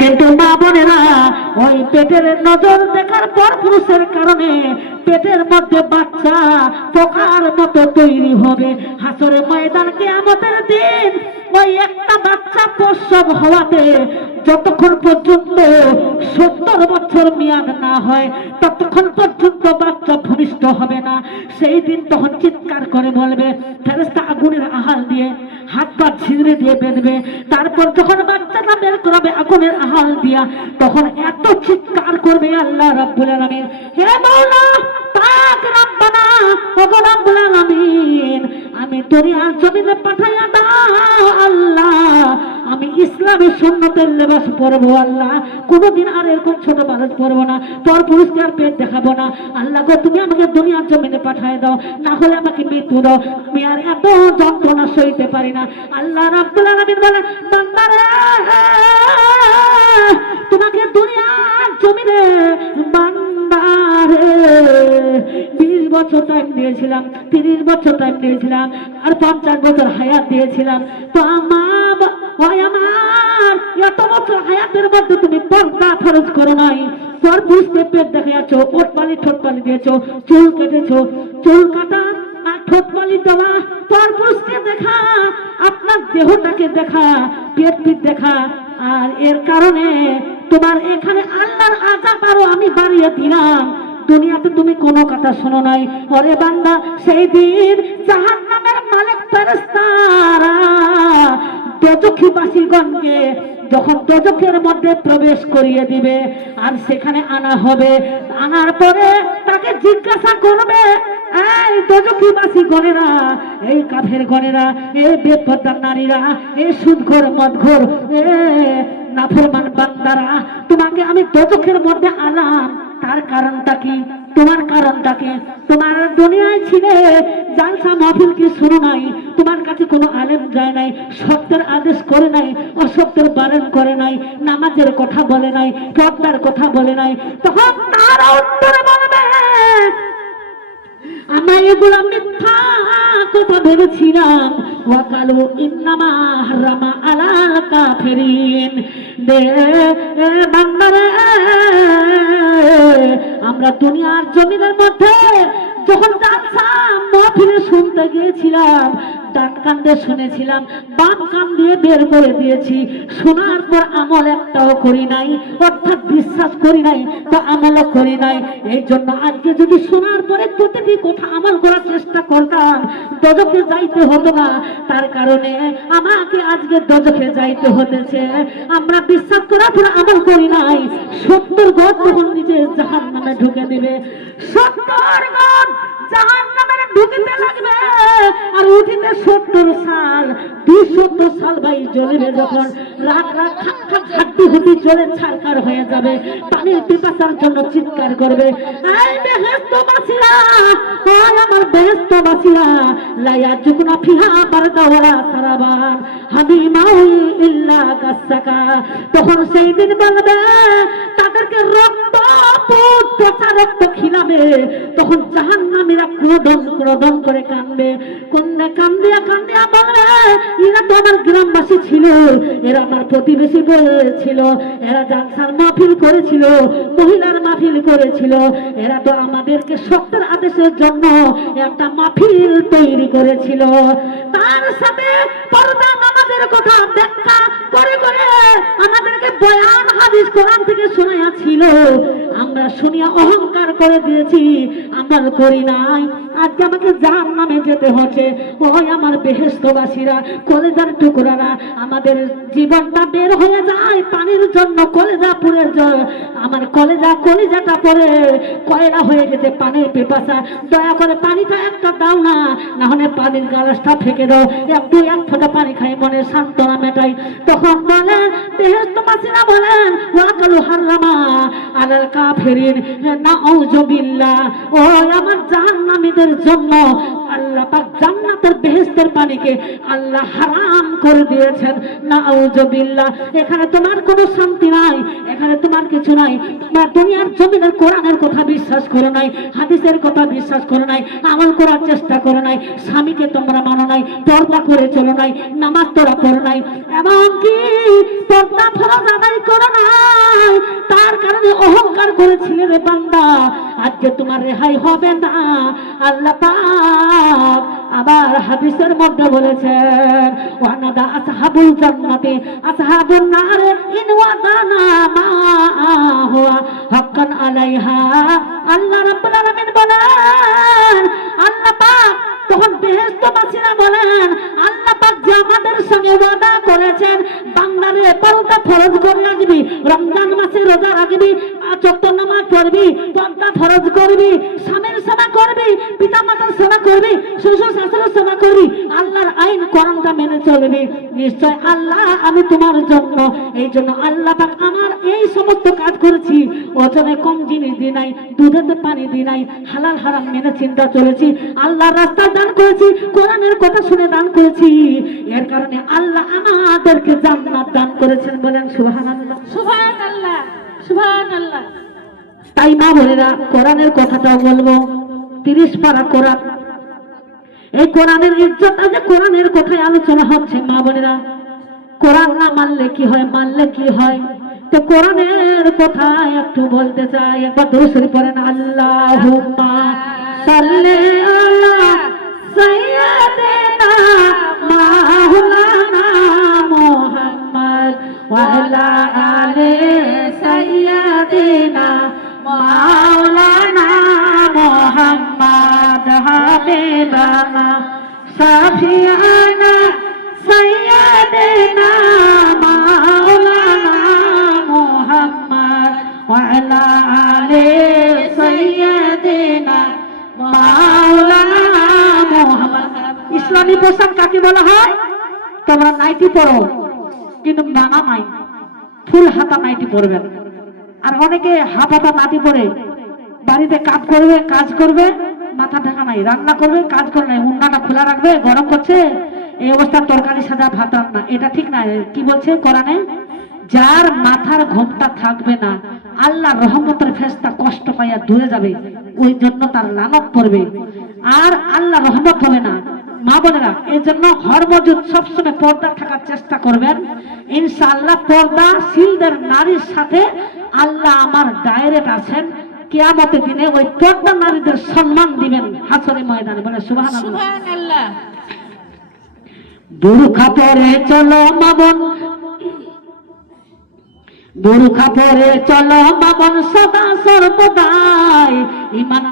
কিন্তু মা বোনেরা ওই পেটের নজর দেখার পর পুরুষের কারণে পেটের মধ্যে বাচ্চা পোকার মতো তৈরি হবে। হাসরের ময়দান কিয়ামতের দিন ওই একটা বাচ্চা প্রসব হওয়াতে যতক্ষণ পর্যন্ত 70 বছর মেয়াদ না হয় ততক্ষণ পর্যন্ত বাচ্চা ভূমিষ্ঠ হবে না। সেই দিন তখন চিৎকার করে বলবে, ফেরেশতা আগুনের আহাল দিয়ে হাত পা ছিঁড়ে দিয়ে বেঁধবে। তারপর যখন বাচ্চাটা বের করাবে আগুনের আহাল দিয়া, তখন এত চিৎকার করবে আল্লাহ রাব্বুল আলামিন, হে মাওলা পাক রব্বানা ওগো রাব্বুল আলামিন, আমি দুনিয়ার জমিনে পাঠাইয়া দাও আল্লাহ, আমি ইসলামের সুন্নতের লেবাস পরবো আল্লাহ, কোনোদিন আর এরকম ছোট মানুষ পরবো না, পর পুরুষকে আর পেট দেখাবো না। আল্লাহ গো তুমি আমাকে দুনিয়ার জমিনে পাঠায় দাও, না হলে আমাকে মৃত্যু দাও, আমি আর এত যন্ত্রণা সইতে পারি না। আল্লাহ রাব্বুল আলামিন বলে, বান্দারে তোমাকে দুনিয়ার জমিনে বান্দারে 20 বছর টাইম দিয়েছিলাম, 30 বছর টাইম দিয়েছিলাম, আর 50 বছর হায়াত দিয়েছিলাম, তো আমার আমার এত বছর হায়াতের মধ্যে তুমি পর্দা ফরজ করো নাই, পর পুরুষকে পেট দেখাইয়াছো, ওট পালি ঠোঁট পালি দিয়েছো, চুল কেটেছো, চুল কাটা আর ঠোঁট পালি দেওয়া, পর পুরুষকে দেখা, আপনার দেহটাকে দেখা, পেট পিট দেখা, আর এর কারণে তোমার এখানে আল্লাহর আযাব আরো আমি বাড়িয়ে দিলাম। দুনিয়াতে তুমি কোনো কথা শোনো নাই। ওরে বান্দা, সেই দিন জাহান্নামের মালিক ফেরেশতারা দোজখীবাসীগণকে যখন দোজখের মধ্যে প্রবেশ করিয়ে দিবে আর সেখানে আনা হবে, আনার পরে তাকে জিজ্ঞাসা করবে, এই দোজখীবাসী গণেরা, এই কাফের গণেরা, এই বেপরদার নারীরা, এই সুদখোর মদখোর, নাফরমান বান্দারা, তোমাকে আমি দোজখের মধ্যে আনলাম, তার কারণটা কি? তোমার কারণটা কি? তোমার দুনিয়ায় ছিলে, জালসা মাহফিল কি শুরু নাই, তোমার কাছে কোনো আলেম যায় নাই, সত্যের আদেশ করে নাই, অসত্যের বারণ করে নাই, নামাজের কথা বলে নাই, পর্দার কথা বলে নাই, তখন তার উত্তরে বলবে, আমরা এগুলো মিথ্যা কথা ভেবেছিলাম। ওয়াকালু ইন্নামা হারামা আলাল কাফিরিন, দে বান্দারে আমরা দুনিয়ার জমিনের মধ্যে যখন জালসা মাহফিল শুনতে গিয়েছিলাম, ডান কান দিয়ে শুনেছিলাম, বাম কান দিয়ে বের করে দিয়েছি, শোনার পর আমল একটাও করি নাই, অর্থাৎ বিশ্বাস করি নাই তো আমলও করি নাই। এই জন্য আজকে যদি শোনার পরে প্রতিটি কথা আমল করার চেষ্টা করতাম, দোজখে যাইতে হতো না। তার কারণে আমাকে আজকে দোজখে যাইতে হতেছে। আমরা বিশ্বাস করার পর আমল করি নাই, 70 গণ তখন নিজে জাহান্নামে ঢুকে দেবে, 70 গণ জাহান্নামে ঢুকিতে লাগবে, আর উঠিতে 70 সাল, 270 সাল ভাই জ্বলবে। যখন রাত রাত খাক হাড্ডি হুড্ডি জ্বলে ছারখার হয়ে যাবে, পানির পিপাসার জন্য চিৎকার করবে, এই বেহেশতবাসীরা, ওই আমার বেহেশতবাসীরা, লা ইয়াজুকুনা ফিহা বারদা ওয়ালা সারাবান হামিমাউ ইল্লা গাসসাকা। তখন সেই দিন বলবে তাদেরকে রক্ত পচা রক্ত খিলাবে, তখন জাহান্নামীরা ক্রোধন করে কাঁদবে, কান্দিয়া কান্দিয়া বলবে, এরা তো আমার গ্রামবাসী ছিল, এরা আমার প্রতিবেশী ছিল, এরা জালসার মাহফিল করেছিল, মহিলার মাহফিল করেছিল, এরা তো আমাদেরকে সত্যের আদেশের জন্য একটা মাহফিল তৈরি করেছিল, তার সাথে পর্দা নামাজের কথা ব্যাখ্যা করে করে আমাদেরকে বয়ান হাদিস কোরআন থেকে শোনাইয়াছিল, আমরা শুনিয়া অহংকার করে দিয়েছি, আমল করি নাই, আজকে আমাকে জাহান্নামে যেতে হচ্ছে। ওই আমার বেহেশতবাসীরা, কলেজার টুকরারা, আমাদের জীবনটা বের হয়ে যায় পানির জন্য, কলেজা পুড়ে যায়, আমার কলেজাটা পরে কয়লা হয়ে গেছে পানির পিপাসা, দয়া করে পানিটা একটা দাও না, না হলে পানির গ্লাসটা ফেঁকে দাও, এক ফোঁটা পানি খাই মনে সান্ত্বনা মেটাই। তখন বলেন বেহেশতবাসীরা, বলেন ওয়াকালু হারামা আলাল কাফিরিন নাউযু বিল্লাহ, ও আমার জাহান্নামীদের জন্য আল্লাহ পাক জান্নাতের বেহেশতের পানিকে আল্লাহ হারাম করে দিয়েছেন, নাউযু বিল্লাহ। এখানে তোমার কোনো শান্তি নাই, এখানে তোমার কিছু নাই, তোমার দুনিয়ার জমিনের কোরআনের কথা বিশ্বাস করো নাই, হাদিসের কথা বিশ্বাস করো নাই, আমল করার চেষ্টা করো নাই, স্বামীকে তোমরা মানো নাই, পর্দা করে চলো নাই, নামাজ তোরা পড়ো নাই, এমনকি পর্দা ফরজ আদায় করো নাই, কারণে অহংকার করেছিলে রে বান্দা, আজকে তোমার রেহাই হবে না। আল্লাহ পাক আবার হাদিসের মধ্যে বলেছেন, ওয়ানাদা আসহাবুল জান্নাতি আসহাবুন নার ইন ওয়াদানা মা হুয়া হাক্কান আলাইহা। আল্লাহ রাব্বুল আলামিন বলেন, আল্লাহ পাক তখন বেহেশতবাসীরা বলেন, আল্লাহ পাক যে আমাদের সঙ্গে ওয়াদা করেছেন, বান্দারে পর্দা ফরজ করে রাখবি, রমজান মাসে রোজা রাখবি, 5 ওয়াক্ত নামাজ পড়বি, পর্দা ফরজ করবি, স্বামীর সেবা করবি, পিতা মাতার সেবা করবি, শ্বশুর শাশুড়ির সেবা করবি, আল্লাহর আইন কোরআনটা মেনে চলবি, নিশ্চয় আল্লাহ আমি তোমার জন্য। এই জন্য আল্লাহ পাক আমার এই সমস্ত কাজ করেছি, ওজনে কম জিনিস দিই নাই, দুধেতে পানি দিই নাই, হালাল হারাম মেনে চিন্তা চলেছি, আল্লাহর রাস্তা দান করেছি, কোরআনের কথা শুনে দান করেছি। এর কারণে আল্লাহ আমাদেরকে জান্নাত দান করেছেন। বলেন সুবহানাল্লাহ, সুবহানাল্লাহ, সুবহানাল্লাহ। তাই মা বোনেরা কোরআনের কথাটাও বলবো। 30 পারা কোরআন, এই কোরআনের ইজ্জত আছে, কোরআনের কথায় আলোচনা হচ্ছে। মা বোনেরা, কোরআন না মানলে কি হয়, মানলে কি হয়, তো কোরআনের কথা একটু বলতে চাই। একবার দরুদ শরীফ পড়েন, আল্লাহুম্মা সাল্লি আলা সাইয়্যিদিনা মাওলানা মুহাম্মদ ওয়া আলা আলি সাইয়্যিদিনা মাওলানা মুহাম্মদ হাবিবানা শাফিআনা সাইয়্যিদিনা মাওলানা মুহাম্মদ ওয়া আলা আলি সাইয়্যিদিনা মাওলানা মুহাম্মদ। ইসলামী পোশাক কাকে বলা হয়? তোমরা নাইটি পরো, কিন্তু নানা নাই, ফুল হাতা নাইটি পরবেন। আর অনেকে হাফ হাতা নাইটি পরে বাড়িতে কাজ করবে, মাথা ঢাকা নাই, রান্না করবে, কাজ করবে না, উন্নাটা খোলা রাখবে, গরম করছে, এই অবস্থা তরকারি সাজা ভাত রান্না, এটা ঠিক না। কি বলছে কোরআনে? যার মাথার ঘোমটা থাকবে না, আল্লাহ রহমতের ফেরেশতা কষ্ট পাইয়া দূরে যাবে, ওই জন্য তার লানত পড়বে, আর আল্লাহ রহমত হবে না। মা বোনেরা, এই জন্য হর মজুদ সবসময় পর্দা থাকার চেষ্টা করবেন। ইনশাআল্লাহ পর্দাশীলদের নারীর সাথে আল্লাহ আমার ডাইরেক্ট আছেন। কিয়ামতের দিনে ওই পর্দা নারীদের সম্মান দিবেন হাসরের ময়দানে। বলে সুবহানাল্লাহ, সুবহানাল্লাহ। বুরখা পরে চলো মা বোন, বুরখা পরে চলো মা বোন, সদা সর্বদাই ইমান